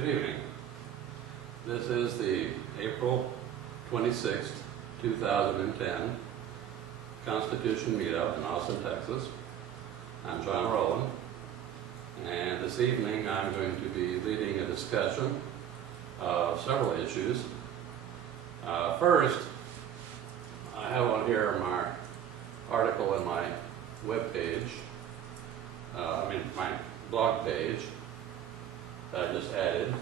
Good evening. This is the April 26th, 2010 Constitution Meetup in Austin, Texas. I'm Jon Roland, and this evening I'm going to be leading a discussion of several issues. First, I have on here my article in my web page, my blog page that I just added.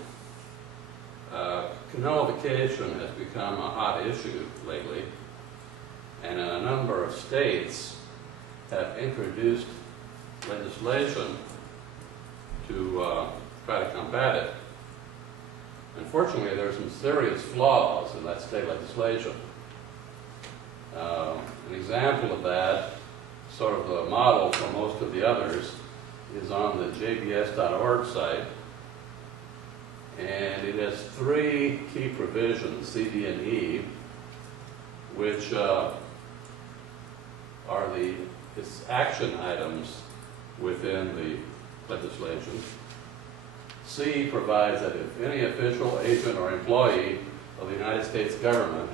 Nullification has become a hot issue lately, and a number of states have introduced legislation to try to combat it. Unfortunately, there are some serious flaws in that state legislation. An example of that, sort of the model for most of the others, is on the jbs.org site. And it has three key provisions, C, D, and E, which are its action items within the legislation. C provides that if any official, agent, or employee of the United States government,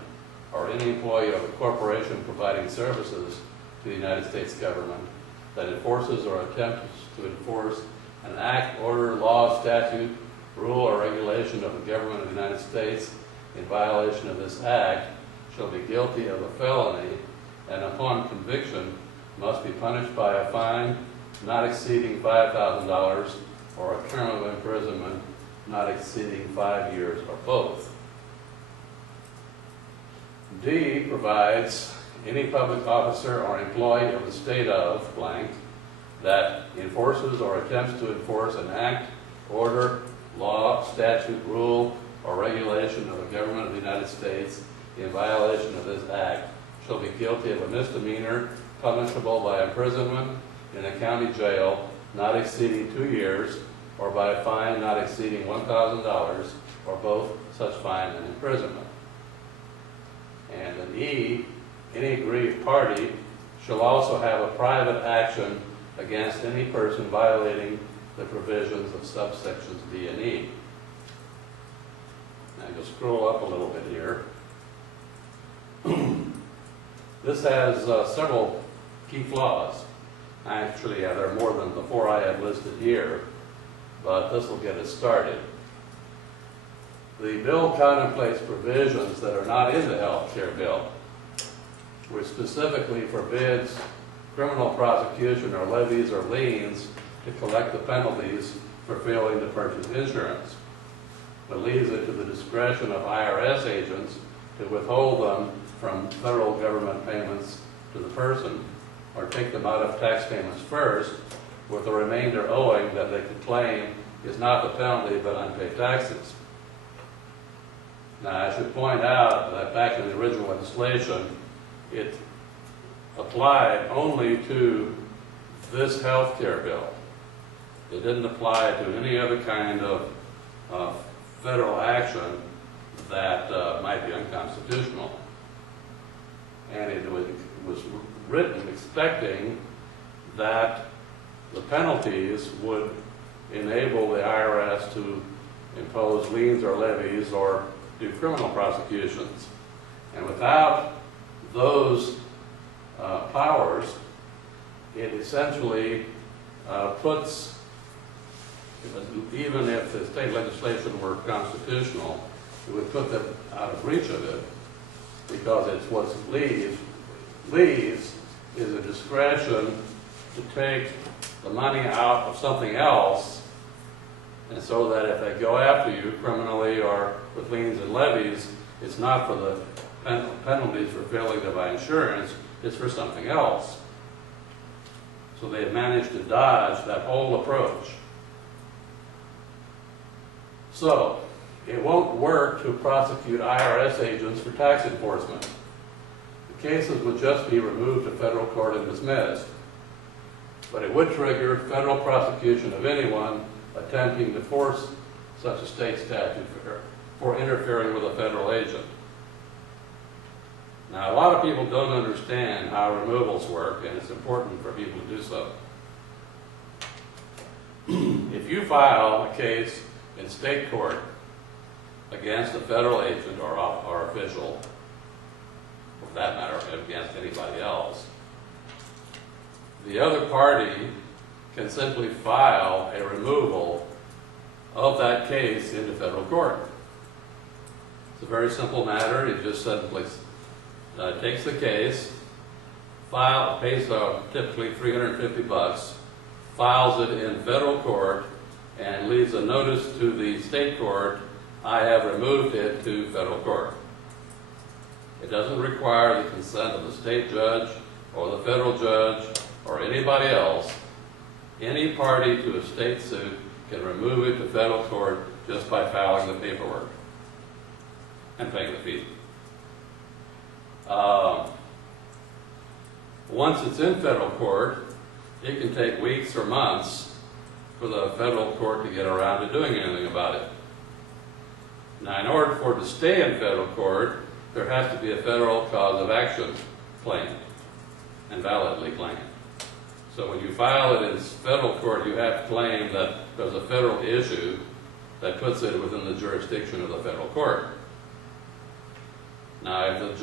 or any employee of a corporation providing services to the United States government, that enforces or attempts to enforce an act, order, law, statute, rule, or regulation of the government of the United States in violation of this act shall be guilty of a felony, and upon conviction must be punished by a fine not exceeding $5,000 or a term of imprisonment not exceeding 5 years or both. D provides any public officer or employee of the state of blank that enforces or attempts to enforce an act, order, law, statute, rule, or regulation of the government of the United States in violation of this act shall be guilty of a misdemeanor punishable by imprisonment in a county jail not exceeding 2 years, or by a fine not exceeding $1,000, or both such fine and imprisonment. And in E, any aggrieved party shall also have a private action against any person violating the provisions of subsections D and E. Now you'll scroll up a little bit here. This has several key flaws. Actually, there are more than the four I have listed here, but this will get us started. The bill contemplates provisions that are not in the health care bill, which specifically forbids criminal prosecution or levies or liens to collect the penalties for failing to purchase insurance, but leaves it to the discretion of IRS agents to withhold them from federal government payments to the person, or take them out of tax payments first, with the remainder owing that they could claim is not the penalty but unpaid taxes. Now, I should point out that back in the original legislation, it applied only to this health care bill. It didn't apply to any other kind of federal action that might be unconstitutional. And it was written expecting that the penalties would enable the IRS to impose liens or levies or do criminal prosecutions. And without those powers, it essentially puts, even if the state legislation were constitutional, it would put them out of reach of it, because it's what leaves is a discretion to take the money out of something else, and so that if they go after you criminally or with liens and levies, it's not for the penalties for failing to buy insurance, it's for something else. So they have managed to dodge that whole approach. So, it won't work to prosecute IRS agents for tax enforcement. The cases would just be removed to federal court and dismissed. But it would trigger federal prosecution of anyone attempting to force such a state statute for interfering with a federal agent. Now, a lot of people don't understand how removals work, and it's important for people to do so. If you file a case in state court against a federal agent or official, or for that matter, against anybody else, the other party can simply file a removal of that case into federal court. It's a very simple matter. He just simply takes the case, pays typically $350, files it in federal court, and leaves a notice to the state court, I have removed it to federal court. It doesn't require the consent of the state judge or the federal judge or anybody else. Any party to a state suit can remove it to federal court just by filing the paperwork and paying the fee. Once it's in federal court, it can take weeks or months for the federal court to get around to doing anything about it. Now, in order for it to stay in federal court, there has to be a federal cause of action claimed and validly claimed. So when you file it in federal court, you have to claim that there's a federal issue that puts it within the jurisdiction of the federal court. Now, if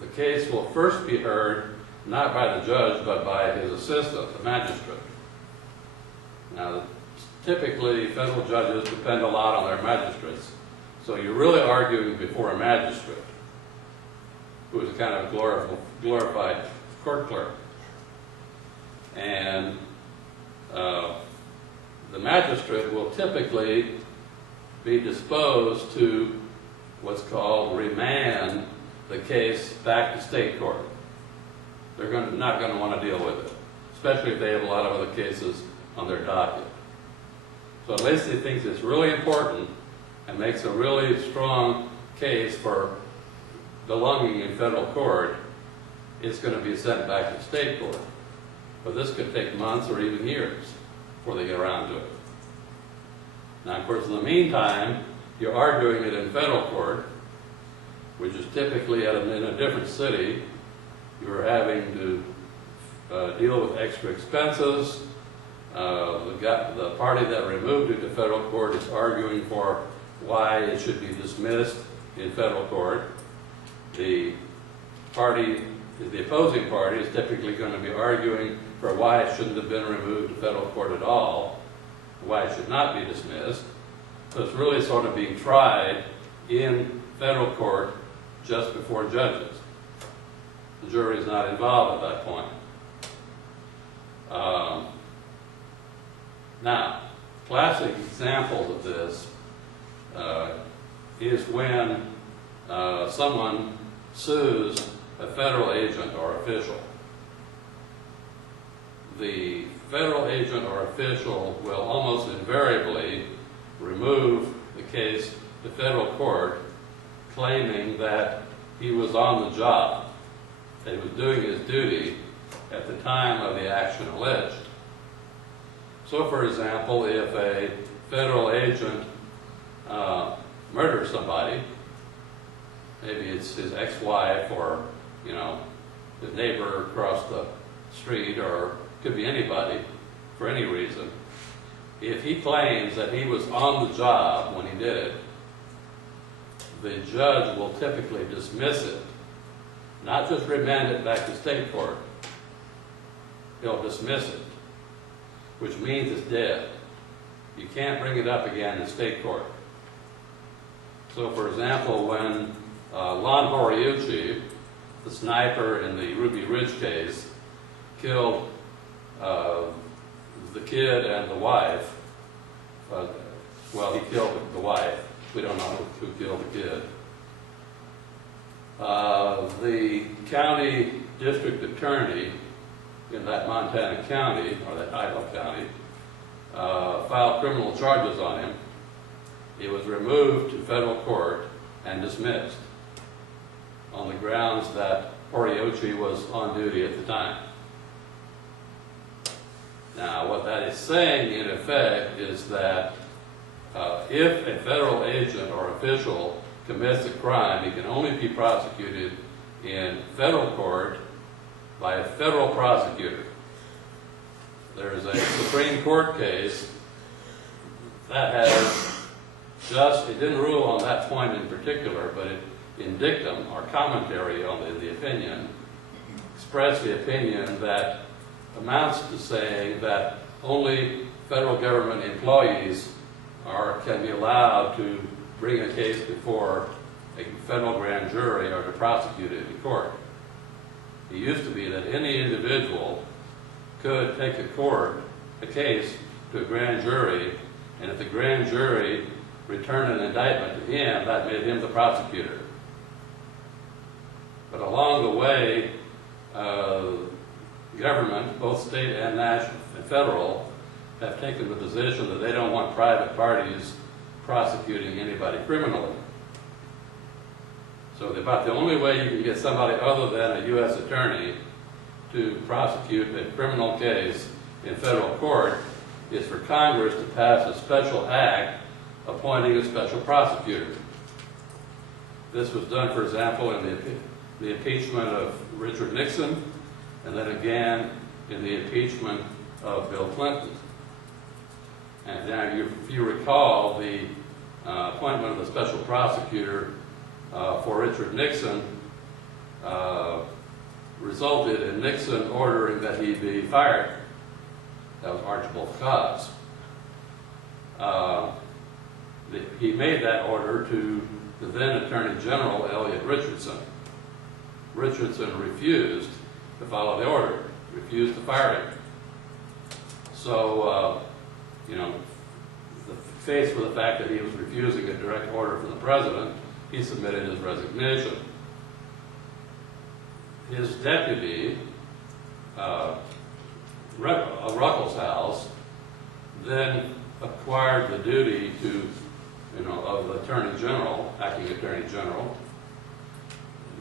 the case will first be heard not by the judge, but by his assistant, the magistrate. Now, typically, federal judges depend a lot on their magistrates, so you're really arguing before a magistrate, who is a kind of glorified court clerk. And the magistrate will typically be disposed to what's called remand the case back to state court. They're not going to want to deal with it, especially if they have a lot of other cases on their docket. So unless he thinks it's really important and makes a really strong case for belonging in federal court, it's going to be sent back to state court. But this could take months or even years before they get around to it. Now, of course, in the meantime, you're arguing it in federal court, which is typically in a different city. You're having to deal with extra expenses. The party that removed it to federal court is arguing for why it should be dismissed in federal court. The opposing party is typically going to be arguing for why it shouldn't have been removed to federal court at all, why it should not be dismissed. So it's really sort of being tried in federal court just before judges. The jury is not involved at that point. Now, classic examples of this is when someone sues a federal agent or official. The federal agent or official will almost invariably remove the case to federal court, claiming that he was on the job, that he was doing his duty at the time of the action alleged. So, for example, if a federal agent murders somebody, maybe it's his ex-wife or, his neighbor across the street, or could be anybody for any reason, if he claims that he was on the job when he did it, the judge will typically dismiss it, not just remand it back to state court. He'll dismiss it, which means it's dead. You can't bring it up again in state court. So, for example, when Lon Horiuchi, the sniper in the Ruby Ridge case, killed the kid and the wife, well, he killed the wife. We don't know who killed the kid. The county district attorney in that Montana county, or that Idaho county, filed criminal charges on him. He was removed to federal court and dismissed on the grounds that Horiuchi was on duty at the time. Now, what that is saying, in effect, is that if a federal agent or official commits a crime, he can only be prosecuted in federal court by a federal prosecutor. There is a Supreme Court case that has just, it didn't rule on that point in particular, but it, in dictum, or commentary on the opinion, expressed the opinion that amounts to saying that only federal government employees can be allowed to bring a case before a federal grand jury or to prosecute it in court. It used to be that any individual could take a case to a grand jury, and if the grand jury returned an indictment to him, that made him the prosecutor. But along the way, government, both state and national and federal, have taken the position that they don't want private parties prosecuting anybody criminally. So about the only way you can get somebody other than a U.S. attorney to prosecute a criminal case in federal court is for Congress to pass a special act appointing a special prosecutor. This was done, for example, in the impeachment of Richard Nixon, and then again in the impeachment of Bill Clinton. And now, if you recall, the appointment of the special prosecutor for Richard Nixon resulted in Nixon ordering that he be fired. That was Archibald Cobbs. He made that order to the then Attorney General, Elliot Richardson. Richardson refused to follow the order, refused to fire him. So, faced with the fact that he was refusing a direct order from the president, he submitted his resignation. His deputy, Ruckelshaus, then acquired the duty of the Attorney General, acting Attorney General.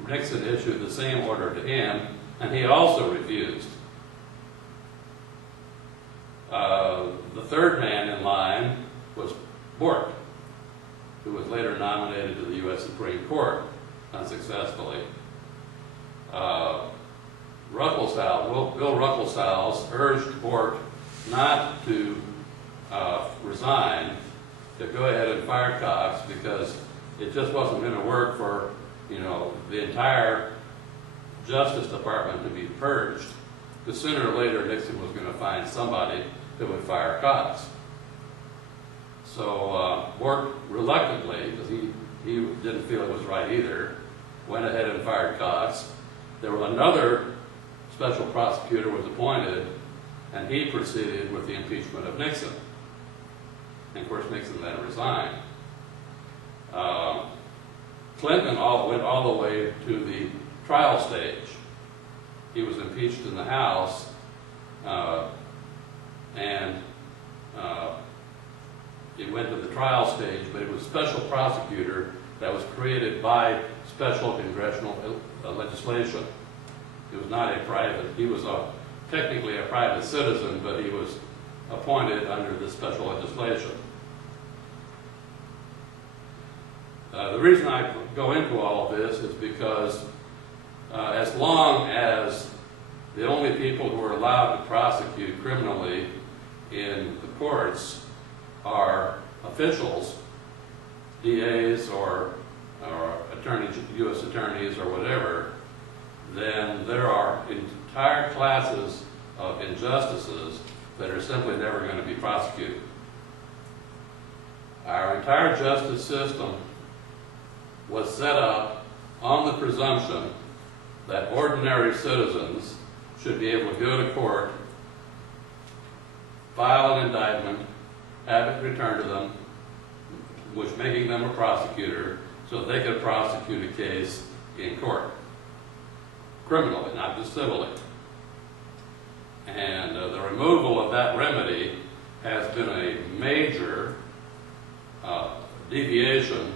Nixon issued the same order to him, and he also refused. The third man in line was Bork, who was later nominated to the U.S. Supreme Court unsuccessfully. Bill Ruckelshaus urged Bork not to resign, to go ahead and fire Cox, because it just wasn't going to work for the entire Justice Department to be purged. Because sooner or later Nixon was going to find somebody that would fire Cox. So Bork reluctantly, because he didn't feel it was right either, went ahead and fired Cox. There was another special prosecutor was appointed, and he proceeded with the impeachment of Nixon. And of course Nixon then resigned. Clinton went all the way to the trial stage. He was impeached in the House, and it went to the trial stage, but it was a special prosecutor that was created by special congressional legislation. It was not a private, he was technically a private citizen, but he was appointed under this special legislation. The reason I go into all of this is because as long as the only people who are allowed to prosecute criminally in the courts are officials, DAs or U.S. attorneys or whatever, then there are entire classes of injustices that are simply never going to be prosecuted. Our entire justice system was set up on the presumption that ordinary citizens should be able to go to court, file an indictment, have it returned to them, which making them a prosecutor, so they could prosecute a case in court, criminally, not just civilly. And the removal of that remedy has been a major deviation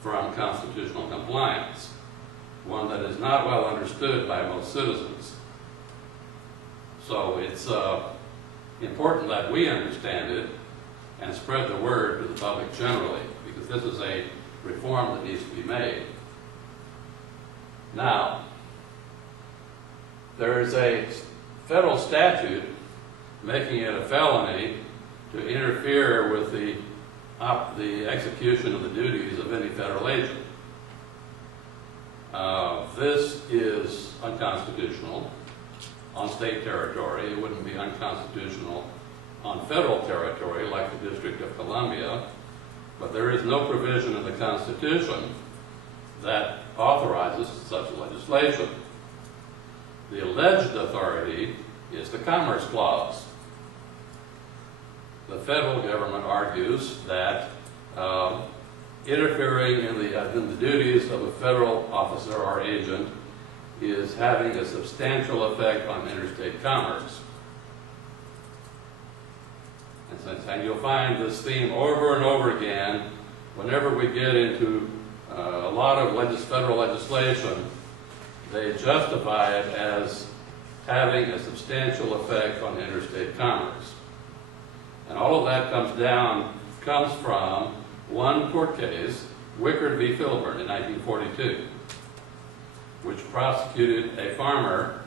from constitutional compliance, one that is not well understood by most citizens. So it's important that we understand it and spread the word to the public generally, because this is a reform that needs to be made. Now, there is a federal statute making it a felony to interfere with the execution of the duties of any federal agent. This is unconstitutional on state territory. It wouldn't be unconstitutional on federal territory like the District of Columbia, but there is no provision in the Constitution that authorizes such legislation. The alleged authority is the Commerce Clause. The federal government argues that interfering in the duties of a federal officer or agent is having a substantial effect on interstate commerce. And you'll find this theme over and over again whenever we get into a lot of federal legislation. They justify it as having a substantial effect on interstate commerce. And all of that comes from one court case, Wickard v. Filburn in 1942, which prosecuted a farmer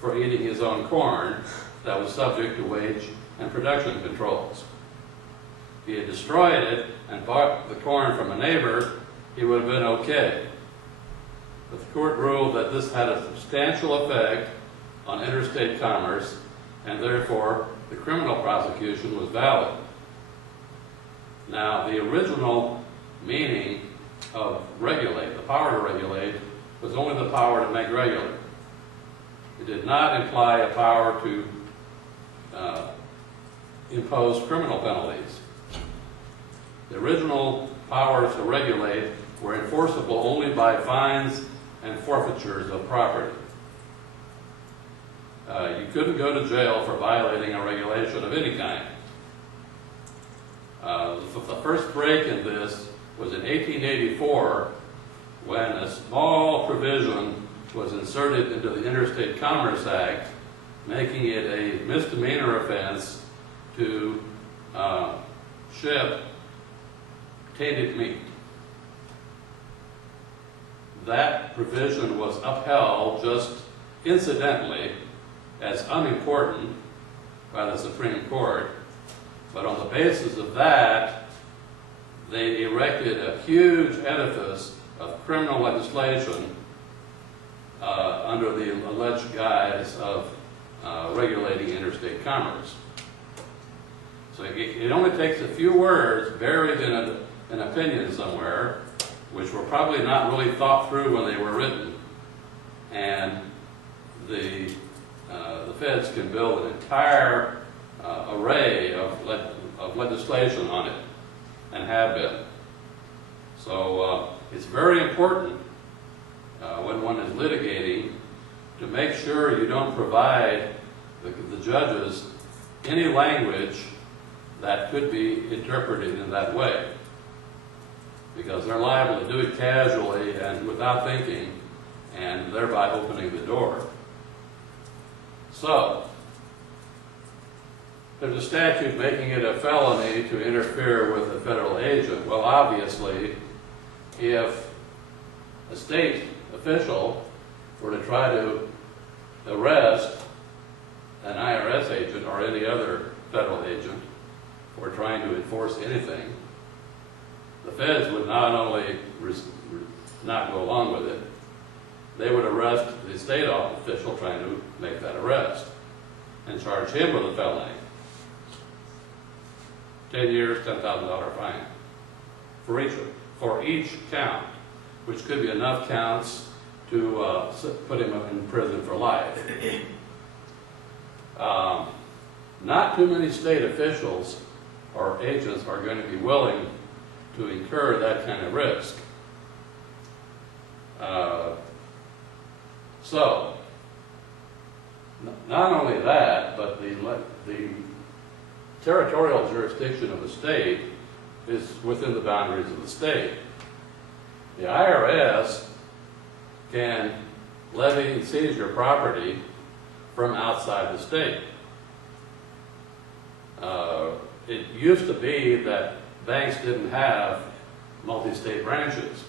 for eating his own corn that was subject to wage and production controls. If he had destroyed it and bought the corn from a neighbor, he would have been okay. But the court ruled that this had a substantial effect on interstate commerce, and therefore the criminal prosecution was valid. Now, the original meaning of regulate, the power to regulate, was only the power to make regular. It did not imply a power to impose criminal penalties. The original powers to regulate were enforceable only by fines and forfeitures of property. You couldn't go to jail for violating a regulation of any kind. The first break in this was in 1884, when a small provision was inserted into the Interstate Commerce Act, making it a misdemeanor offense to ship tainted meat. That provision was upheld just incidentally as unimportant by the Supreme Court, but on the basis of that, they erected a huge edifice of criminal legislation under the alleged guise of regulating interstate commerce. So it only takes a few words buried in an opinion somewhere, which were probably not really thought through when they were written, and the feds can build an entire array of legislation on it, and have been. So it's very important when one is litigating to make sure you don't provide the judges any language that could be interpreted in that way, because they're liable to do it casually and without thinking, and thereby opening the door. So, there's a statute making it a felony to interfere with a federal agent. Well, obviously, if a state official were to try to arrest an IRS agent or any other federal agent for trying to enforce anything, the feds would not only not go along with it, they would arrest the state official trying to make that arrest and charge him with a felony. 10 years, $10,000 fine for each count, which could be enough counts to put him in prison for life. Not too many state officials or agents are going to be willing to incur that kind of risk. So, not only that, but the territorial jurisdiction of the state is within the boundaries of the state. The IRS can levy and seize your property from outside the state. It used to be that banks didn't have multi-state branches.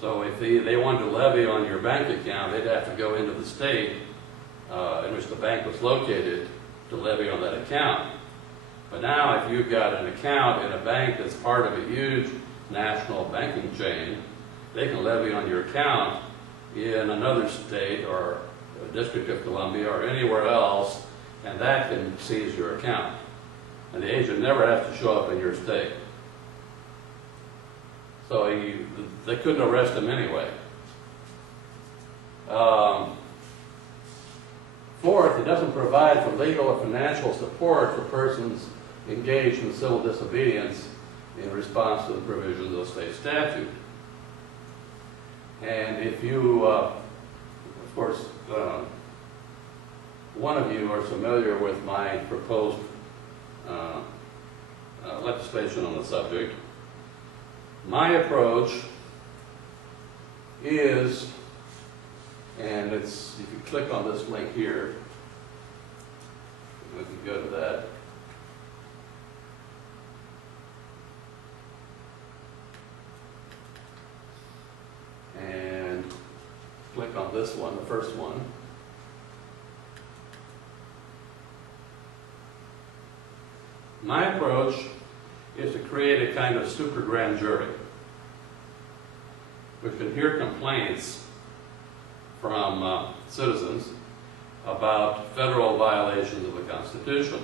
So if they wanted to levy on your bank account, they'd have to go into the state in which the bank was located to levy on that account. But now if you've got an account in a bank that's part of a huge national banking chain, they can levy on your account in another state or District of Columbia or anywhere else, and that can seize your account. And the agent never has to show up in your state. So they couldn't arrest him anyway. Fourth, it doesn't provide for legal or financial support for persons engaged in civil disobedience in response to the provisions of state statute. And if you, of course, one of you are familiar with my proposed legislation on the subject. My approach is, and it's, if you click on this link here, we can go to that. And click on this one, the first one. My approach is to create a kind of super grand jury which can hear complaints from citizens about federal violations of the Constitution.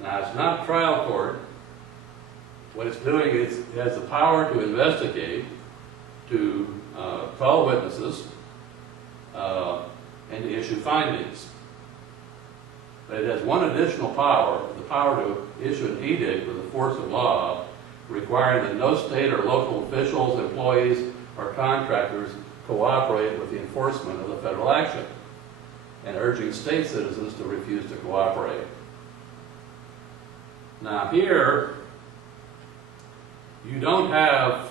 Now, it's not trial court. What it's doing is it has the power to investigate, to call witnesses, and to issue findings. But it has one additional power, the power to issue an edict with the force of law, requiring that no state or local officials, employees, or contractors cooperate with the enforcement of the federal action, and urging state citizens to refuse to cooperate. Now here, you don't have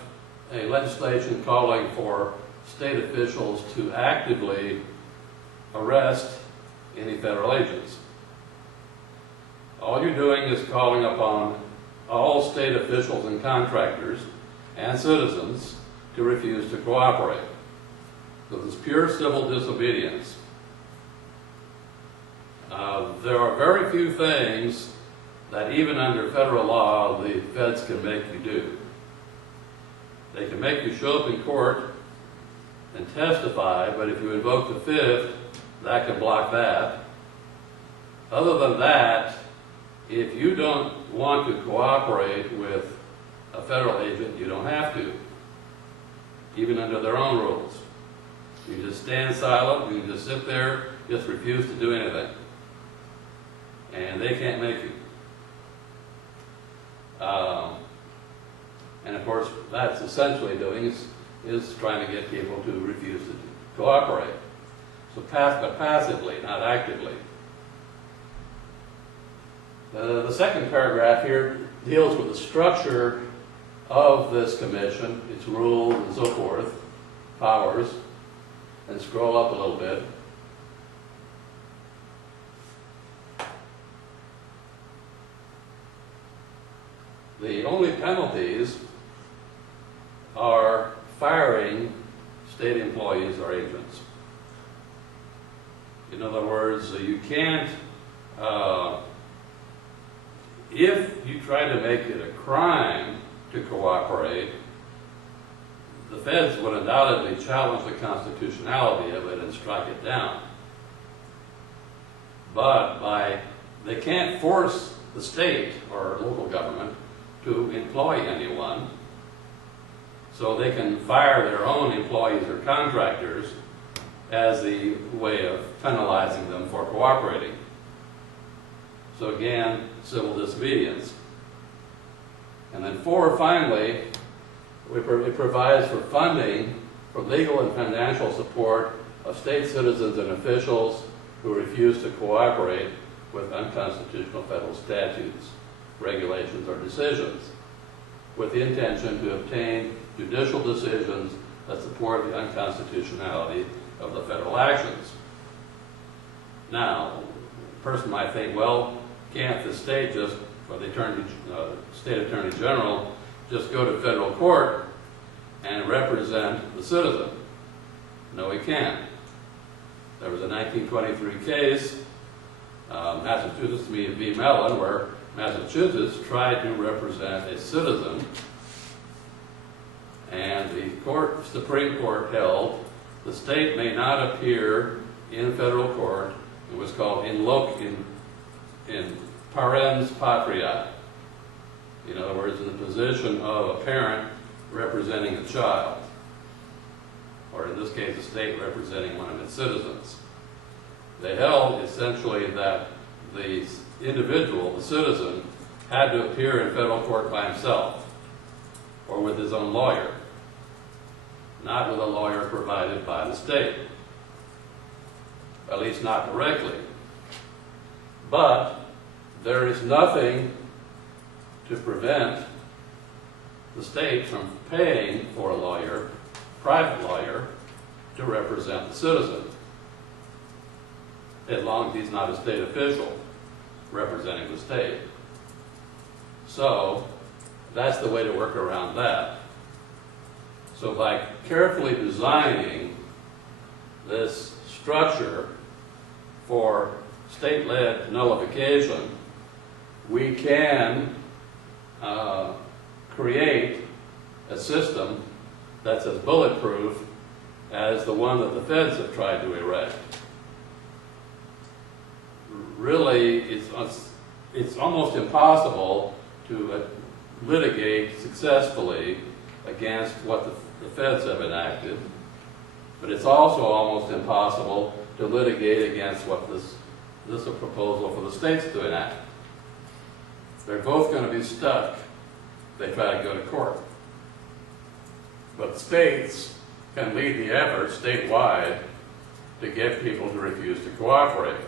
a legislation calling for state officials to actively arrest any federal agents. All you're doing is calling upon all state officials and contractors and citizens to refuse to cooperate. So this is pure civil disobedience. There are very few things that even under federal law the feds can make you do. They can make you show up in court and testify, but if you invoke the Fifth, that can block that. Other than that, if you don't want to cooperate with a federal agent, you don't have to, even under their own rules. You just stand silent, you just sit there, just refuse to do anything. And they can't make you. And of course, that's essentially doing is trying to get people to refuse to cooperate. So but passively, not actively. The second paragraph here deals with the structure of this commission, its rules and so forth, powers, and scroll up a little bit. The only penalties are firing state employees or agents. In other words, you can't, if you try to make it a crime to cooperate, the feds would undoubtedly challenge the constitutionality of it and strike it down. But they can't force the state or local government to employ anyone, so they can fire their own employees or contractors as the way of penalizing them for cooperating. So again, civil disobedience. And then 4, finally, it provides for funding for legal and financial support of state citizens and officials who refuse to cooperate with unconstitutional federal statutes, regulations, or decisions, with the intention to obtain judicial decisions that support the unconstitutionality of the federal actions. Now, a person might think, well, can't the state just, or the state attorney general, just go to federal court and represent the citizen? No, he can't. There was a 1923 case Massachusetts v. Mellon, where Massachusetts tried to represent a citizen, and the Supreme Court held the state may not appear in federal court. It was called in parens patriae. In other words, in the position of a parent representing a child, or in this case, a state representing one of its citizens. They held essentially that the individual, the citizen, had to appear in federal court by himself or with his own lawyer, not with a lawyer provided by the state, at least not directly. But there is nothing to prevent the state from paying for a lawyer, private lawyer, to represent the citizen, as long as he's not a state official representing the state. So that's the way to work around that. So by carefully designing this structure for state-led nullification, we can create a system that's as bulletproof as the one that the feds have tried to erect. Really, it's almost impossible to litigate successfully against what the feds have enacted, but it's also almost impossible to litigate against what this is a proposal for the states to enact. They're both going to be stuck if they try to go to court. But states can lead the effort statewide to get people to refuse to cooperate.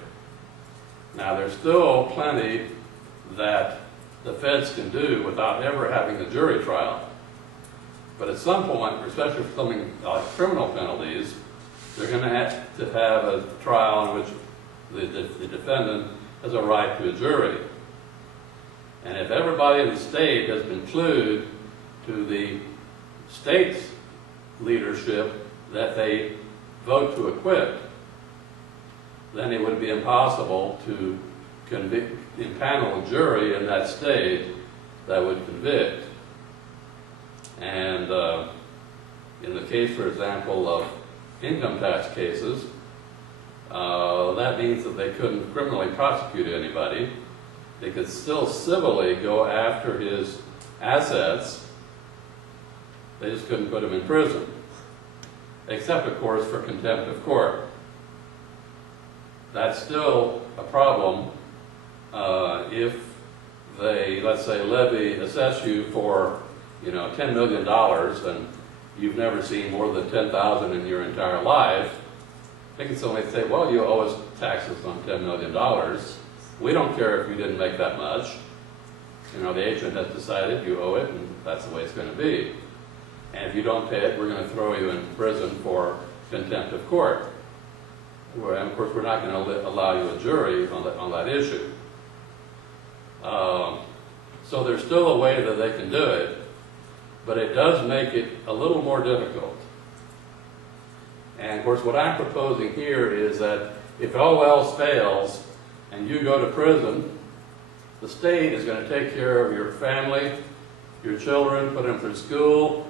Now, there's still plenty that the feds can do without ever having a jury trial. But at some point, especially for something like criminal penalties, they're going to have a trial in which the defendant has a right to a jury. And if everybody in the state has been clued to the state's leadership that they vote to acquit, then it would be impossible to impanel a jury in that state that would convict. And in the case, for example, of income tax cases, that means that they couldn't criminally prosecute anybody. They could still civilly go after his assets. They just couldn't put him in prison, except, of course, for contempt of court. That's still a problem if they, let's say, assess you for, $10 million, and you've never seen more than $10,000 in your entire life. They can still say, well, you owe us taxes on $10 million. We don't care if you didn't make that much. The agent has decided you owe it, and that's the way it's going to be. And if you don't pay it, we're going to throw you in prison for contempt of court. And of course, we're not going to allow you a jury on that issue. So there's still a way that they can do it, but it does make it a little more difficult. And of course, what I'm proposing here is that if all else fails and you go to prison, the state is going to take care of your family, your children, put them through school,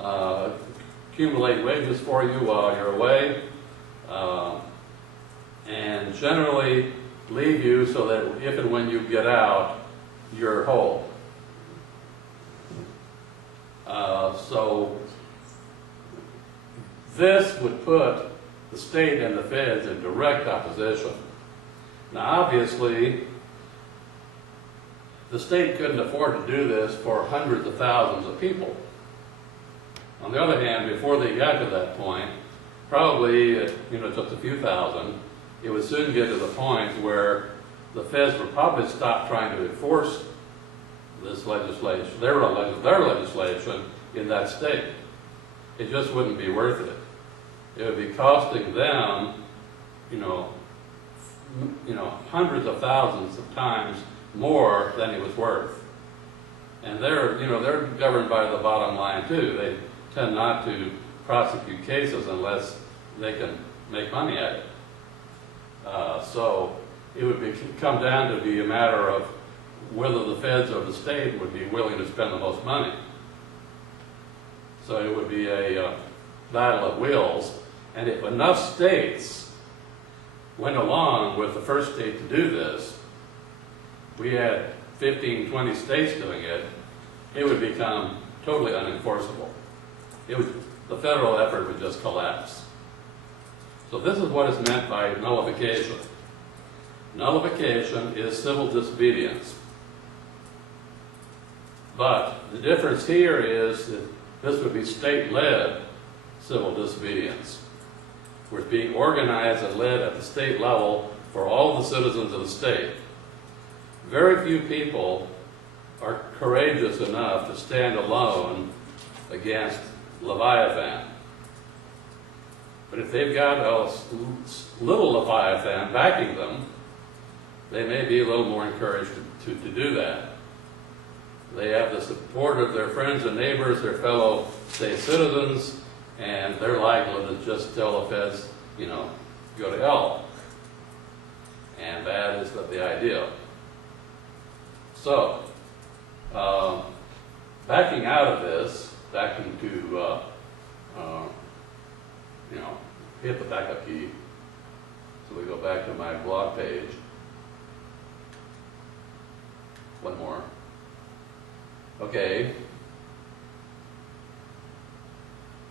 accumulate wages for you while you're away, and generally leave you so that if and when you get out, you're whole. So this would put the state and the feds in direct opposition. Now, obviously, the state couldn't afford to do this for hundreds of thousands of people. On the other hand, before they got to that point, probably just a few thousand, it would soon get to the point where the feds would probably stop trying to enforce this legislation, their legislation in that state. It just wouldn't be worth it. It would be costing them, hundreds of thousands of times more than it was worth. And they're governed by the bottom line too. They tend not to prosecute cases unless they can make money at it. So it would come down to be a matter of whether the feds or the state would be willing to spend the most money. So it would be a battle of wills, and if enough states went along with the first state to do this, we had 15, 20 states doing it, it would become totally unenforceable. The federal effort would just collapse. So this is what is meant by nullification. Nullification is civil disobedience. But the difference here is that this would be state-led civil disobedience, where it's being organized and led at the state level for all the citizens of the state. Very few people are courageous enough to stand alone against Leviathan. But if they've got a little Leviathan backing them, they may be a little more encouraged to do that. They have the support of their friends and neighbors, their fellow state citizens, and they're likely to just tell the feds, you know, go to hell. And that is the idea. So, backing out of this, backing to, you know, hit the backup key. So we go back to my blog page. One more. Okay.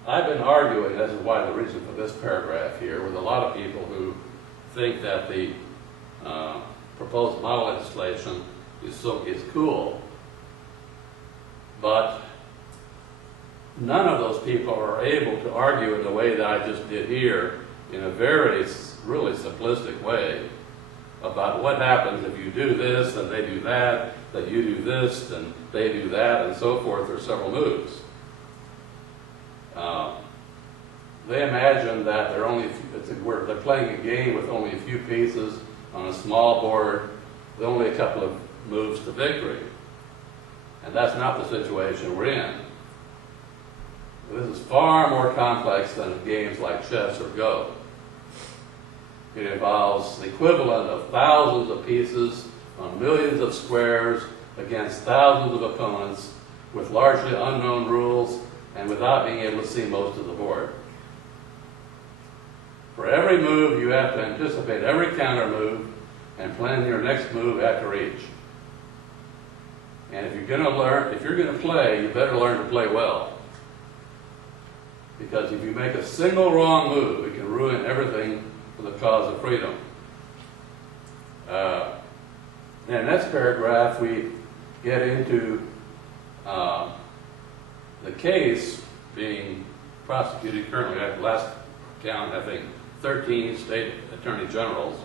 I've been arguing, this is why the reason for this paragraph here, with a lot of people who think that the proposed model legislation is cool, but none of those people are able to argue in the way that I just did here, in a very, really simplistic way, about what happens if you do this and they do that, that you do this and they do that, and so forth. There's several moves. They imagine that they're playing a game with only a few pieces on a small board, with only a couple of moves to victory. And that's not the situation we're in. This is far more complex than games like chess or Go. It involves the equivalent of thousands of pieces on millions of squares against thousands of opponents with largely unknown rules and without being able to see most of the board. For every move, you have to anticipate every counter move and plan your next move after each. And if you're going to play, you better learn to play well. Because if you make a single wrong move, it can ruin everything for the cause of freedom. In the next paragraph, we get into the case being prosecuted currently, at last count, I think, 13 state attorney generals.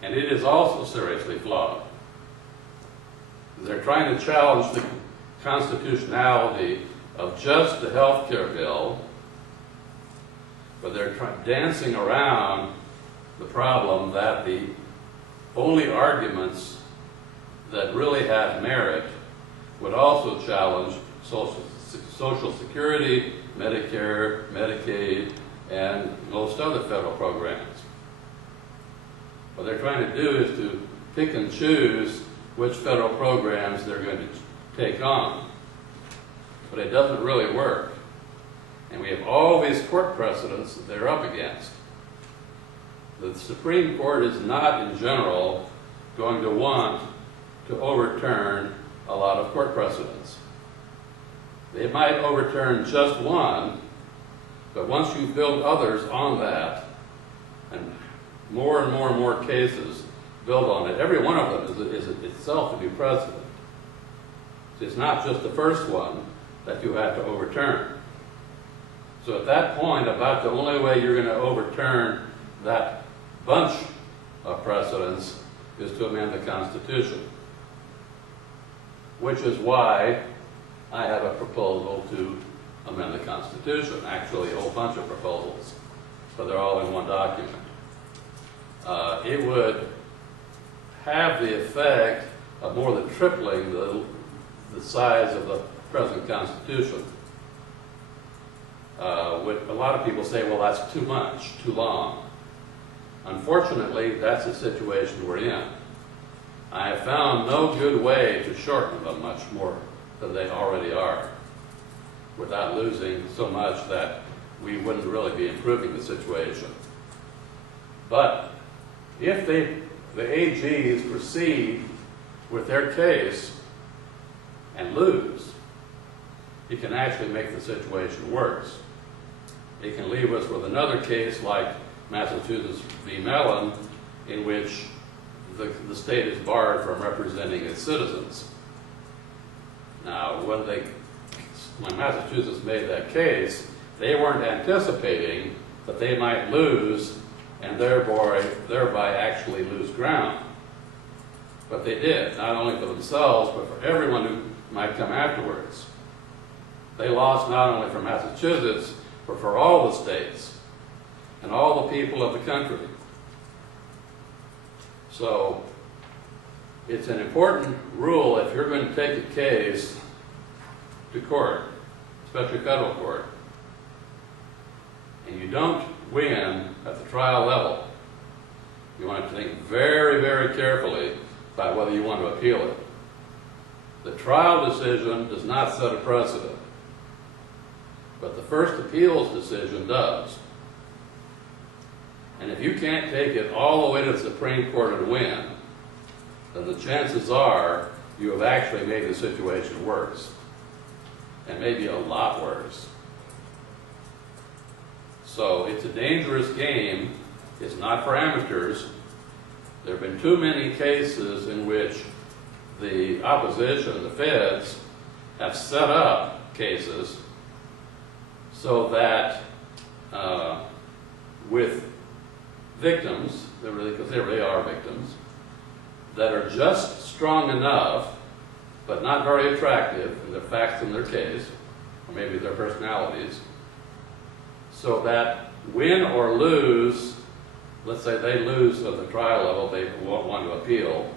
And it is also seriously flawed. They're trying to challenge the constitutionality of just the health care bill, but they're dancing around the problem that the only arguments that really have merit would also challenge Social Security, Medicare, Medicaid, and most other federal programs. What they're trying to do is to pick and choose which federal programs they're going to take on. But it doesn't really work. And we have all these court precedents that they're up against. The Supreme Court is not, in general, going to want to overturn a lot of court precedents. They might overturn just one, but once you build others on that, and more and more cases build on it, every one of them is itself a new precedent. So it's not just the first one that you have to overturn. So at that point, about the only way you're going to overturn that bunch of precedents is to amend the Constitution. Which is why I have a proposal to amend the Constitution. Actually, a whole bunch of proposals, but they're all in one document. It would have the effect of more than tripling the size of the present Constitution. a lot of people say, well, that's too much, too long. Unfortunately, that's the situation we're in. I have found no good way to shorten them much more than they already are, without losing so much that we wouldn't really be improving the situation. But if the AGs proceed with their case and lose, it can actually make the situation worse. It can leave us with another case like Massachusetts v. Mellon, in which the state is barred from representing its citizens. Now, when Massachusetts made that case, they weren't anticipating that they might lose and thereby actually lose ground. But they did, not only for themselves, but for everyone who might come afterwards. They lost not only for Massachusetts, but for all the states and all the people of the country. So it's an important rule if you're going to take a case to court, especially federal court, and you don't win at the trial level, you want to think very, very carefully about whether you want to appeal it. The trial decision does not set a precedent, but the first appeals decision does. And if you can't take it all the way to the Supreme Court and win, then the chances are you have actually made the situation worse, and maybe a lot worse. So it's a dangerous game. It's not for amateurs. There have been too many cases in which the opposition, the feds, have set up cases so that with victims, because they really are victims, that are just strong enough, but not very attractive in their facts in their case, or maybe their personalities, so that win or lose, let's say they lose at the trial level, they won't want to appeal,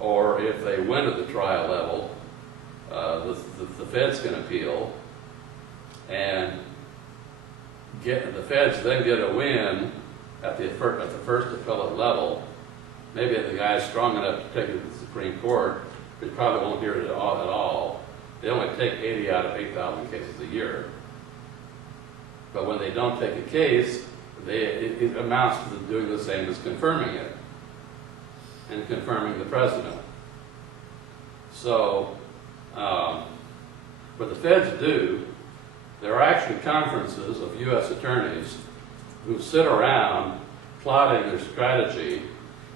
or if they win at the trial level, the feds can appeal, and the feds then get a win at the first appellate level. Maybe the guy's strong enough to take it to the Supreme Court, but he probably won't hear it at all. They only take 80 out of 8,000 cases a year. But when they don't take a case, it amounts to doing the same as confirming it and confirming the precedent. So, what the feds do, there are actually conferences of U.S. attorneys who sit around plotting their strategy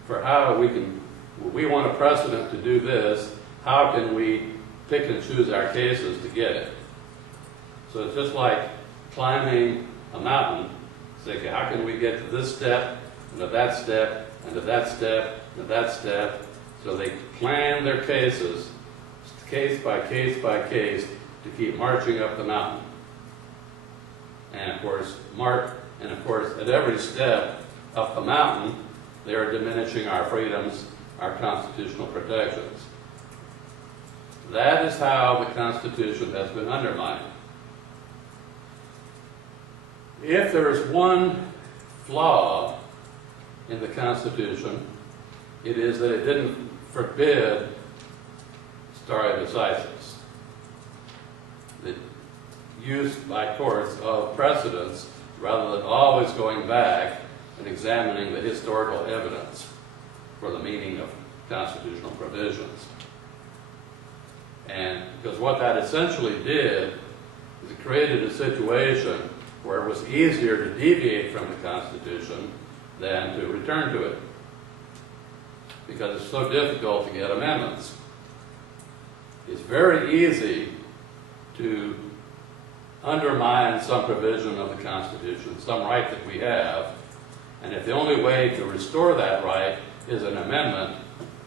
for how we want a precedent to do this, how can we pick and choose our cases to get it? So it's just like climbing a mountain, say, okay, how can we get to this step, and to that step, and to that step, and to that step? So they plan their cases, case by case by case, to keep marching up the mountain. And of course, at every step up the mountain, they are diminishing our freedoms, our constitutional protections. That is how the Constitution has been undermined. If there is one flaw in the Constitution, it is that it didn't forbid stare decisis, the use by courts of precedents rather than always going back and examining the historical evidence for the meaning of constitutional provisions. And because what that essentially did is it created a situation where it was easier to deviate from the Constitution than to return to it, because it's so difficult to get amendments. It's very easy to undermine some provision of the Constitution, some right that we have, and if the only way to restore that right is an amendment,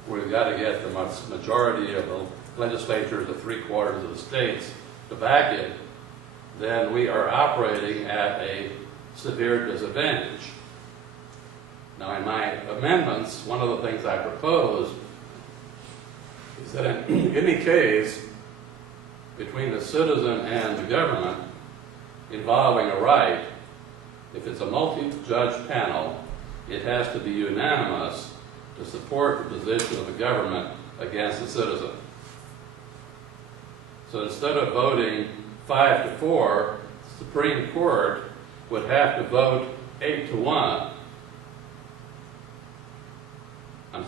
we've got to get the majority of the legislatures of 3/4 of the states to back it, then we are operating at a severe disadvantage. Now, in my amendments, one of the things I propose is that in any case between the citizen and the government, involving a right, if it's a multi-judge panel, it has to be unanimous to support the position of the government against the citizen. So instead of voting 5-4, the Supreme Court would have to vote 8-1. I'm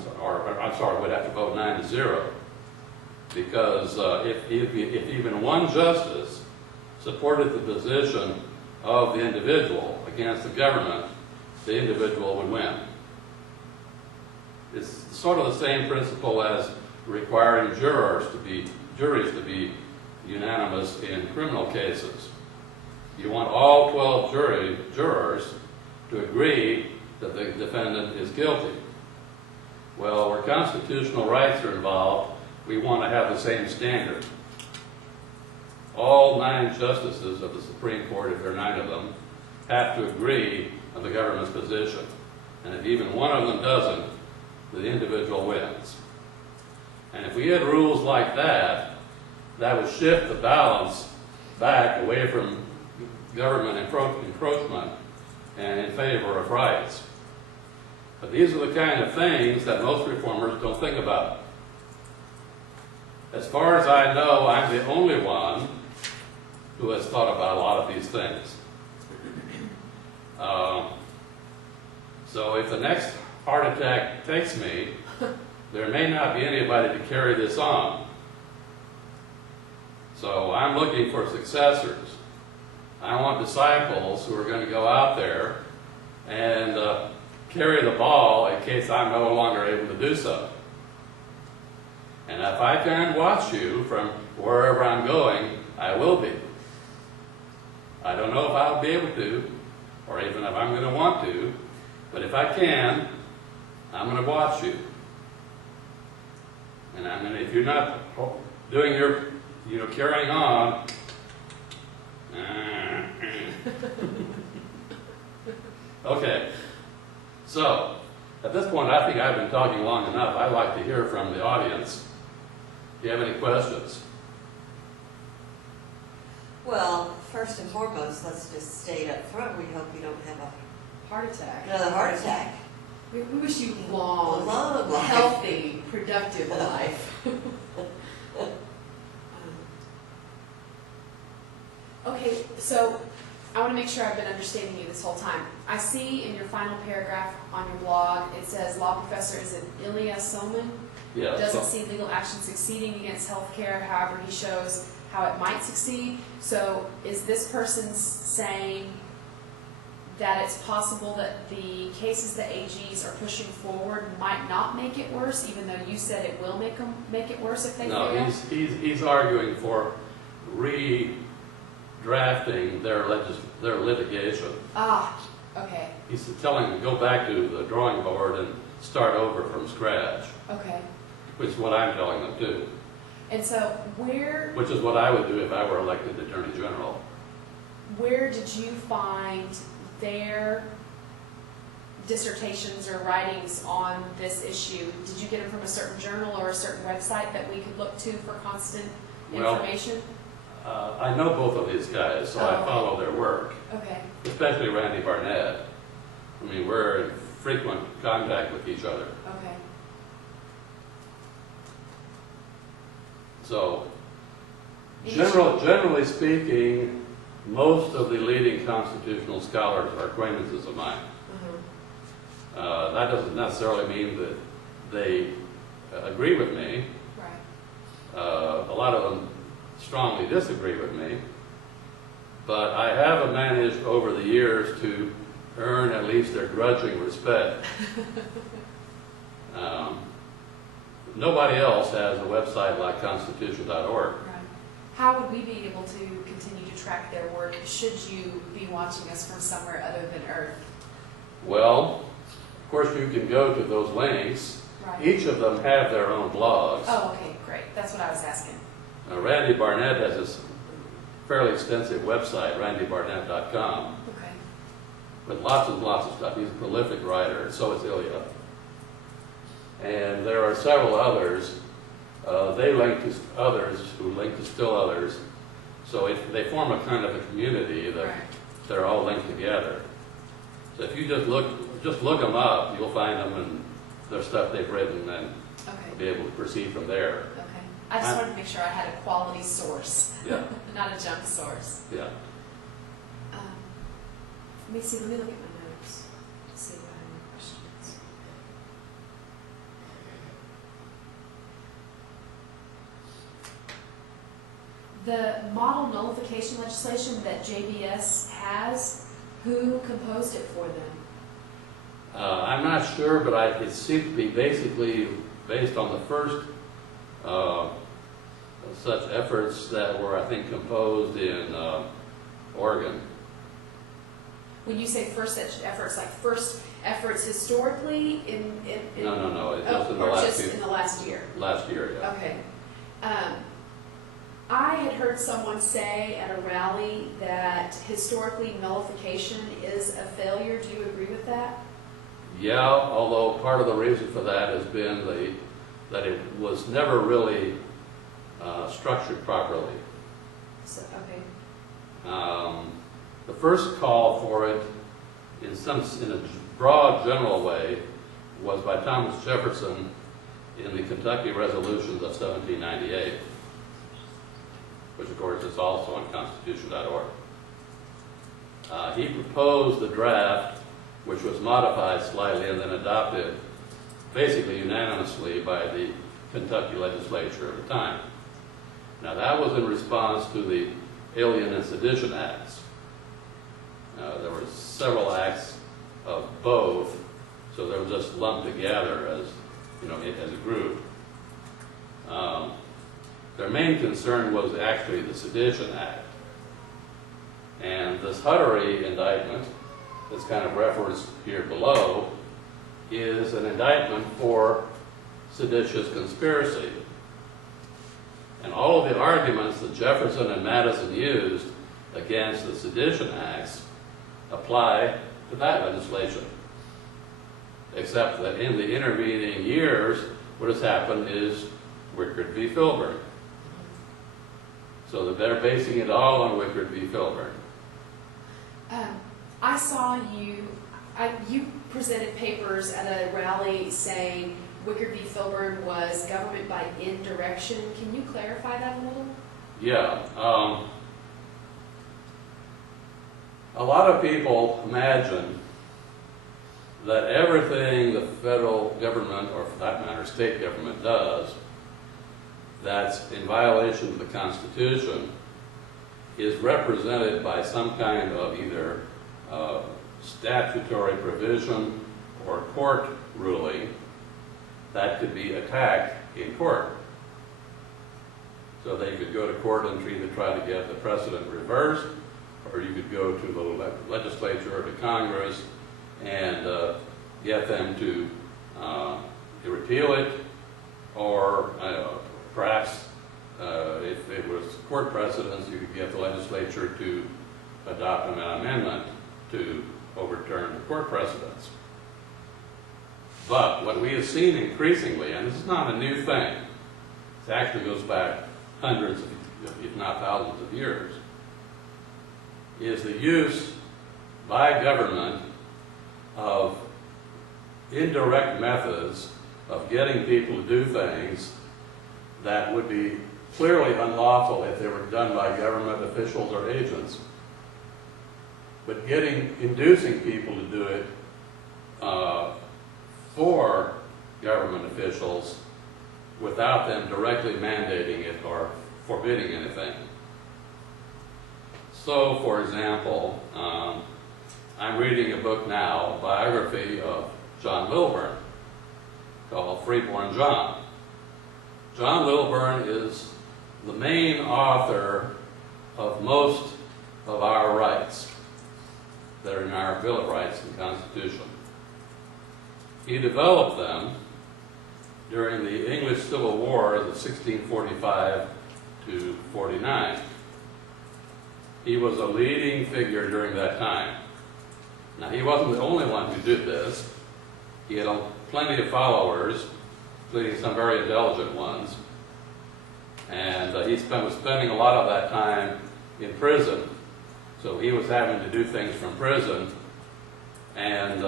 sorry, would have to vote 9-0. Because if even one justice supported the position of the individual against the government, the individual would win. It's sort of the same principle as requiring juries to be unanimous in criminal cases. You want all 12 jurors to agree that the defendant is guilty. Well, where constitutional rights are involved, we want to have the same standard. All 9 justices of the Supreme Court, if there are 9 of them, have to agree on the government's position. And if even one of them doesn't, the individual wins. And if we had rules like that, that would shift the balance back away from government encroachment and in favor of rights. But these are the kind of things that most reformers don't think about. As far as I know, I'm the only one who has thought about a lot of these things. So if the next heart attack takes me, there may not be anybody to carry this on. So I'm looking for successors. I want disciples who are going to go out there and carry the ball in case I'm no longer able to do so. And if I can watch you from wherever I'm going, I will be. I don't know if I'll be able to, or even if I'm going to want to, but if I can, I'm going to watch you. And I mean, if you're not doing your, carrying on, okay. So, at this point, I think I've been talking long enough. I'd like to hear from the audience. Do you have any questions? Well, first and foremost, let's just state up front, we hope you don't have a Heart attack. another heart attack. We wish you long, Long life. healthy, productive life. Okay, so I want to make sure I've been understanding you this whole time. I see in your final paragraph on your blog, it says law professor, is it Ilya Soman? Yeah. Doesn't see legal action succeeding against healthcare, however he shows how it might succeed. So is this person saying that it's possible that the cases that AGs are pushing forward might not make it worse, even though you said it will make it worse if they fail? No, he's arguing for redrafting their litigation. Ah, okay, He's telling them to go back to the drawing board and start over from scratch, okay. which is what I'm telling them to do. And so Which is what I would do if I were elected Attorney General. where did you find their dissertations or writings on this issue? Did you get them from a certain journal or a certain website that we could look to for constant information? I know both of these guys, so I follow their work, Okay. especially Randy Barnett. I mean, we're in frequent contact with each other. Okay. So, generally speaking, most of the leading constitutional scholars are acquaintances of mine. That doesn't necessarily mean that they agree with me. Right. A lot of them strongly disagree with me. But I have managed over the years to earn at least their grudging respect. Nobody else has a website like Constitution.org. Right. How would we be able to continue to track their work should you be watching us from somewhere other than Earth? Well, of course you can go to those links. Right. Each of them have their own blogs. Oh, okay, great. That's what I was asking. Randy Barnett has this fairly extensive website, randybarnett.com, Okay. with lots and lots of stuff. He's a prolific writer, and so is Ilya. And there are several others. They link to others who link to still others. So they form a kind of a community that Right. they're all linked together. So if you just look them up, you'll find them and their stuff they've written, and Okay. be able to proceed from there. Okay. I just wanted to make sure I had a quality source, Yeah, not a junk source. yeah. Let me see. Let me look at my notes to see if I have any questions. The model nullification legislation that JBS has, who composed it for them? I'm not sure, but it seemed to be basically based on the first such efforts that were, I think, composed in Oregon. When you say first such efforts, like first efforts historically in No, it's just in the or last just in the last year? last year, yeah. Okay. I had heard someone say at a rally that historically nullification is a failure. Do you agree with that? Yeah, although part of the reason for that has been that it was never really structured properly. So, okay. The first call for it, in a broad, general way, was by Thomas Jefferson in the Kentucky Resolutions of 1798, which of course is also on Constitution.org. He proposed the draft, which was modified slightly and then adopted basically unanimously by the Kentucky legislature at the time. Now that was in response to the Alien and Sedition Acts. There were several acts of both, so they were just lumped together as, as a group. Their main concern was actually the Sedition Act. And this Huttery indictment, that's kind of referenced here below, is an indictment for seditious conspiracy. And all of the arguments that Jefferson and Madison used against the Sedition Acts apply to that legislation. Except that in the intervening years, what has happened is Wickard v. Filburn. So they're basing it all on Wickard v. Filburn. I saw you presented papers at a rally saying Wickard v. Filburn was government by indirection. Can you clarify that a little? Yeah. A lot of people imagine that everything the federal government, or for that matter state government, does that's in violation of the Constitution is represented by some kind of either statutory provision or court ruling that could be attacked in court. So they could go to court and either try to get the precedent reversed, or you could go to the legislature or to Congress and get them to repeal it, or perhaps if it was court precedents, you could get the legislature to adopt an amendment to overturn the court precedents. But what we have seen increasingly, and this is not a new thing, it actually goes back hundreds, if not thousands of years, is the use by government of indirect methods of getting people to do things that would be clearly unlawful if they were done by government officials or agents. But inducing people to do it for government officials without them directly mandating it or forbidding anything. So, for example, I'm reading a book now, a biography of Jon Lilburn, called Freeborn John. Jon Lilburn is the main author of most of our rights that are in our Bill of Rights and Constitution. He developed them during the English Civil War of 1645 to 49. He was a leading figure during that time. Now, he wasn't the only one who did this. He had plenty of followers, including some very intelligent ones. And he was spending a lot of that time in prison. So he was having to do things from prison and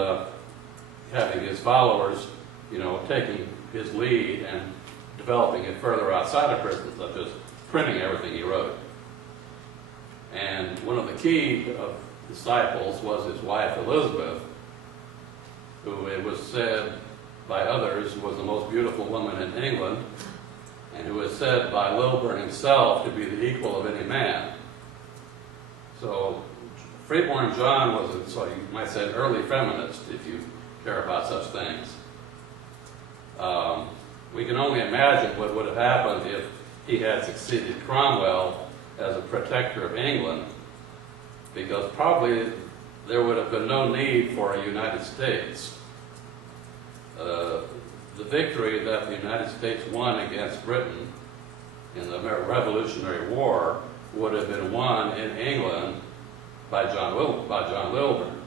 having his followers, taking his lead and developing it further outside of prison, such as printing everything he wrote. And one of the key disciples was his wife Elizabeth, who it was said by others was the most beautiful woman in England, and who was said by Lilburn himself to be the equal of any man. So Freeborn John was, so you might say, an early feminist, if you care about such things. We can only imagine what would have happened if he had succeeded Cromwell as a protector of England, because probably there would have been no need for a United States. The victory that the United States won against Britain in the Revolutionary War would have been won in England by Jon Lilburn.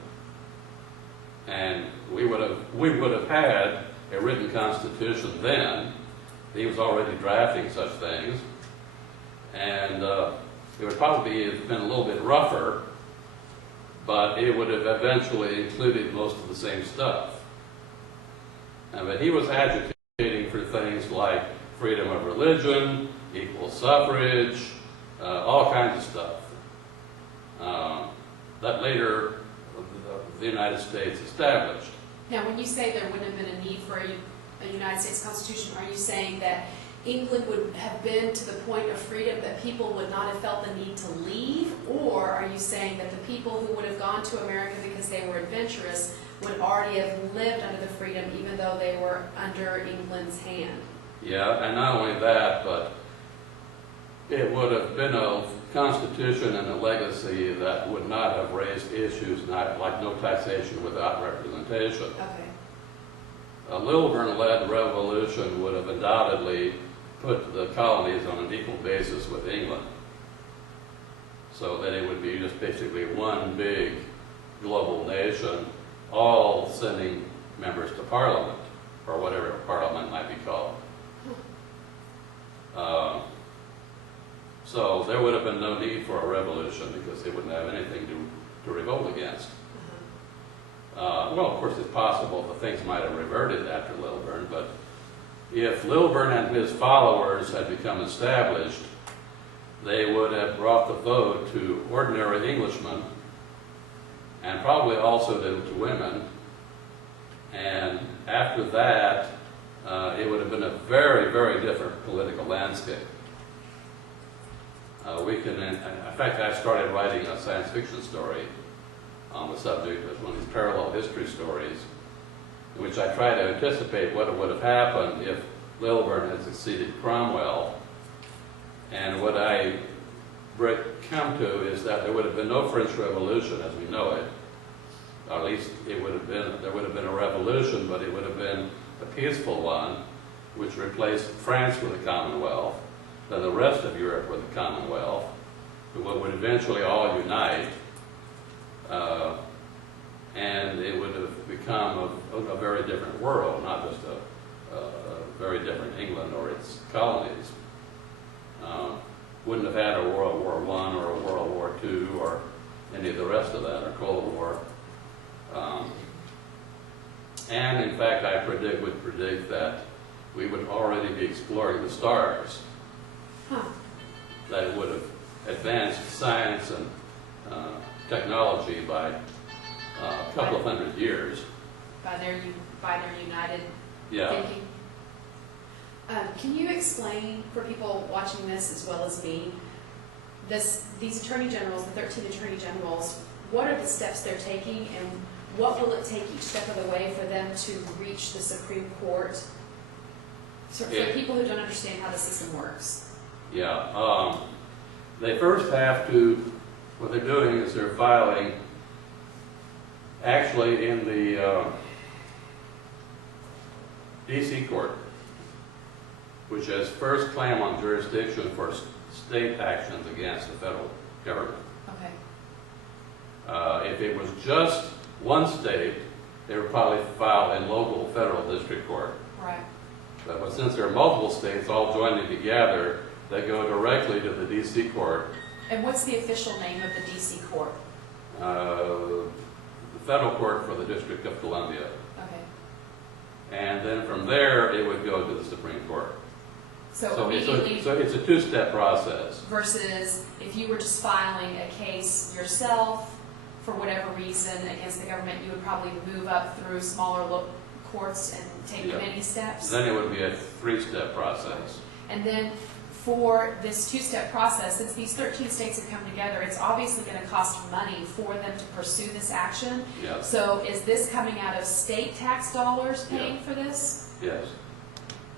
And we would have had a written constitution then. He was already drafting such things. And it would probably have been a little bit rougher, but it would have eventually included most of the same stuff. But he was agitating for things like freedom of religion, equal suffrage, all kinds of stuff. That later the United States established. Now, when you say there wouldn't have been a need for a United States Constitution, are you saying that England would have been to the point of freedom that people would not have felt the need to leave? Or are you saying that the people who would have gone to America because they were adventurous would already have lived under the freedom even though they were under England's hand? Yeah, and not only that, but it would have been a constitution and a legacy that would not have raised issues like no taxation without representation. Okay. A Lilburn-led revolution would have undoubtedly put the colonies on an equal basis with England, so that it would be just basically one big global nation, all sending members to Parliament, or whatever Parliament might be called. So there would have been no need for a revolution because they wouldn't have anything to revolt against. Well, of course, it's possible that things might have reverted after Lilburn, but if Lilburn and his followers had become established, they would have brought the vote to ordinary Englishmen, and probably also to women. And after that, it would have been a very, very different political landscape. In fact, I started writing a science fiction story on the subject. It's one of these parallel history stories, in which I try to anticipate what would have happened if Lilburn had succeeded Cromwell. And what I come to is that there would have been no French Revolution as we know it. Or at least there would have been a revolution, but it would have been a peaceful one, which replaced France with a Commonwealth, then the rest of Europe with a Commonwealth, what would eventually all unite, and it would have become a very different world, not just a very different England or its colonies. Wouldn't have had a World War I or a World War II or any of the rest of that, or Cold War. And in fact, I would predict that we would already be exploring the stars. That it would have advanced science and technology by a couple of hundred years. By their united Yeah. thinking. Can you explain for people watching this as well as me, these attorney generals, the 13 attorney generals, what are the steps they're taking, and what will it take each step of the way for them to reach the Supreme Court? So for people who don't understand how the system works. Yeah. They first have to, what they're doing is they're filing, actually in the D.C. court, which has first claim on jurisdiction for state actions against the federal government. Okay. If it was just one state, they would probably file in local federal district court. Right. But since there are multiple states all joining together, they go directly to the D.C. court. And what's the official name of the DC court? The federal court for the District of Columbia. Okay. And then from there, it would go to the Supreme Court. So immediately, so it's a two-step process. versus if you were just filing a case yourself for whatever reason against the government, you would probably move up through smaller courts and take Yeah. many steps. Then it would be a three-step process. And then for this two-step process, since these 13 states have come together, it's obviously going to cost money for them to pursue this action. Yes. So is this coming out of state tax dollars paying Yeah. for this? Yes.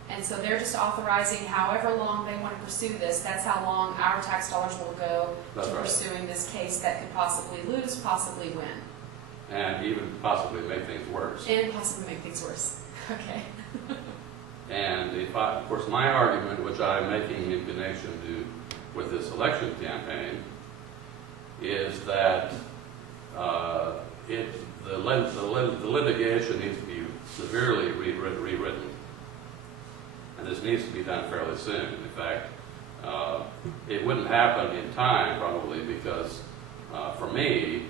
And so they're just authorizing however long they want to pursue this. That's how long our tax dollars will go That's to right. pursuing this case that could possibly lose, possibly win, And even possibly make things worse. and possibly make things worse. Okay. And of course, my argument, which I'm making in connection with this election campaign, is that the litigation needs to be severely rewritten. And this needs to be done fairly soon. In fact, it wouldn't happen in time probably because, for me,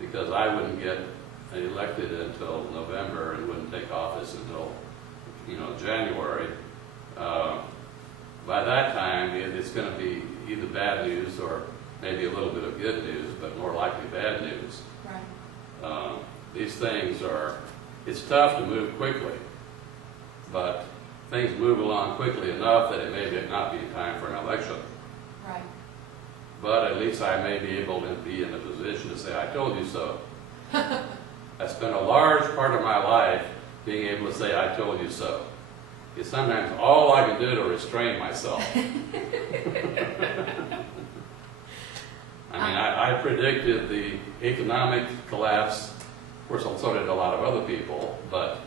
because I wouldn't get elected until November and wouldn't take office until, January. By that time, it's going to be either bad news or maybe a little bit of good news, but more likely bad news. Right. These things it's tough to move quickly, but things move along quickly enough that it may not be time for an election. Right. But at least I may be able to be in a position to say, I told you so. I spent a large part of my life being able to say, I told you so. It's sometimes all I can do to restrain myself. I predicted the economic collapse. Of course, so did a lot of other people. But,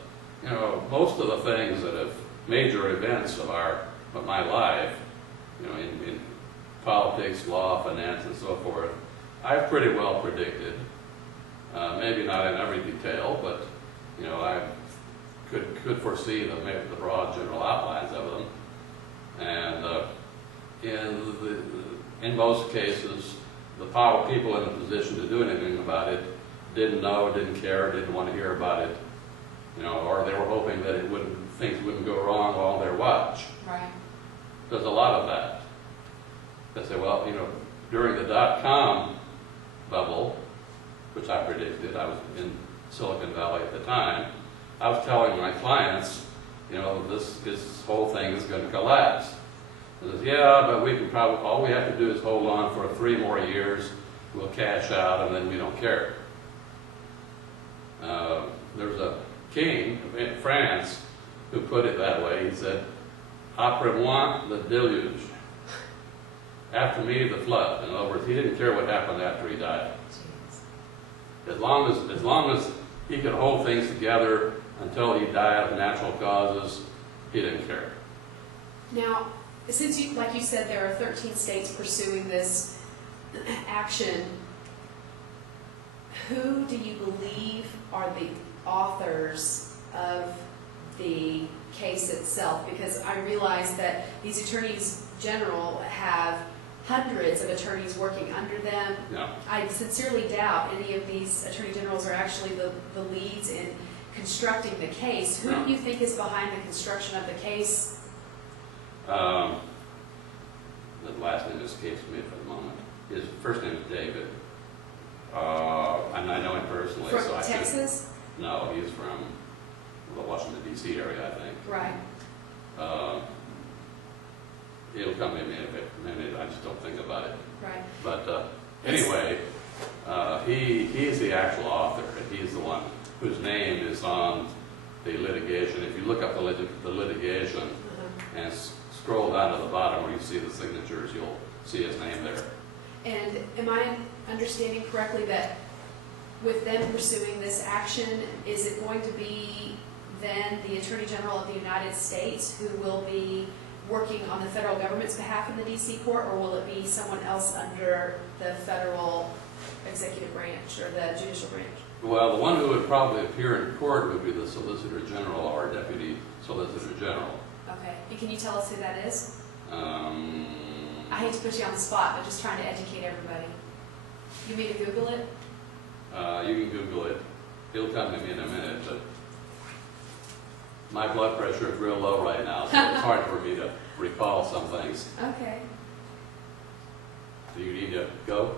most of the things that have major events of my life, in politics, law, finance, and so forth, I've pretty well predicted. Maybe not in every detail, but I could foresee the broad general outlines of them. And in most cases, the people in a position to do anything about it didn't know, didn't care, didn't want to hear about it, or they were hoping that things wouldn't go wrong on their watch. Right. There's a lot of that. They say, well, during the dot-com bubble, which I predicted, I was in Silicon Valley at the time, I was telling my clients, this whole thing is going to collapse. They said, yeah, but we can all we have to do is hold on for 3 more years, we'll cash out, and then we don't care. There's a king in France who put it that way. He said, après moi, le déluge. After me, the flood. In other words, he didn't care what happened after he died. As long as he could hold things together until he died of natural causes, he didn't care. Now, since like you said, there are 13 states pursuing this action, who do you believe are the authors of the case itself? Because I realize that these attorneys general have hundreds of attorneys working under them. No. I sincerely doubt any of these attorney generals are actually the leads in constructing the case. Who No. do you think is behind the construction of the case? The last name escapes me for the moment. His first name is David. And I know him personally. From so Texas? No, he's from the Washington, D.C. area, I think. Right. It'll come in a minute. I just don't think about it. Right. But anyway, he's the actual author, and he's the one whose name is on the litigation. If you look up the litigation and scroll down to the bottom where you see the signatures, you'll see his name there. And am I understanding correctly that with them pursuing this action, is it going to be then the Attorney General of the United States who will be working on the federal government's behalf in the D.C. court, or will it be someone else under the federal executive branch or the judicial branch? Well, the one who would probably appear in court would be the Solicitor General or Deputy Solicitor General. Okay. And can you tell us who that is? I hate to put you on the spot, but just trying to educate everybody. You want me to Google it? You can Google it. It'll come to me in a minute, but my blood pressure is real low right now, so it's hard for me to recall some things. Okay. Do you need to go?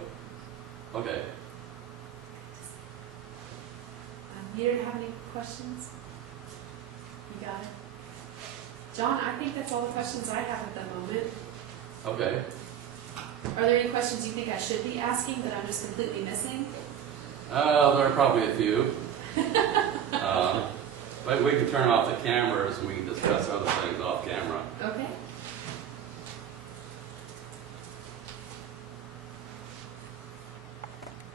Okay. You don't have any questions? You got it? John, I think that's all the questions I have at the moment. Okay. Are there any questions you think I should be asking that I'm just completely missing? There are probably a few. But we can turn off the cameras and we can discuss other things off camera. Okay.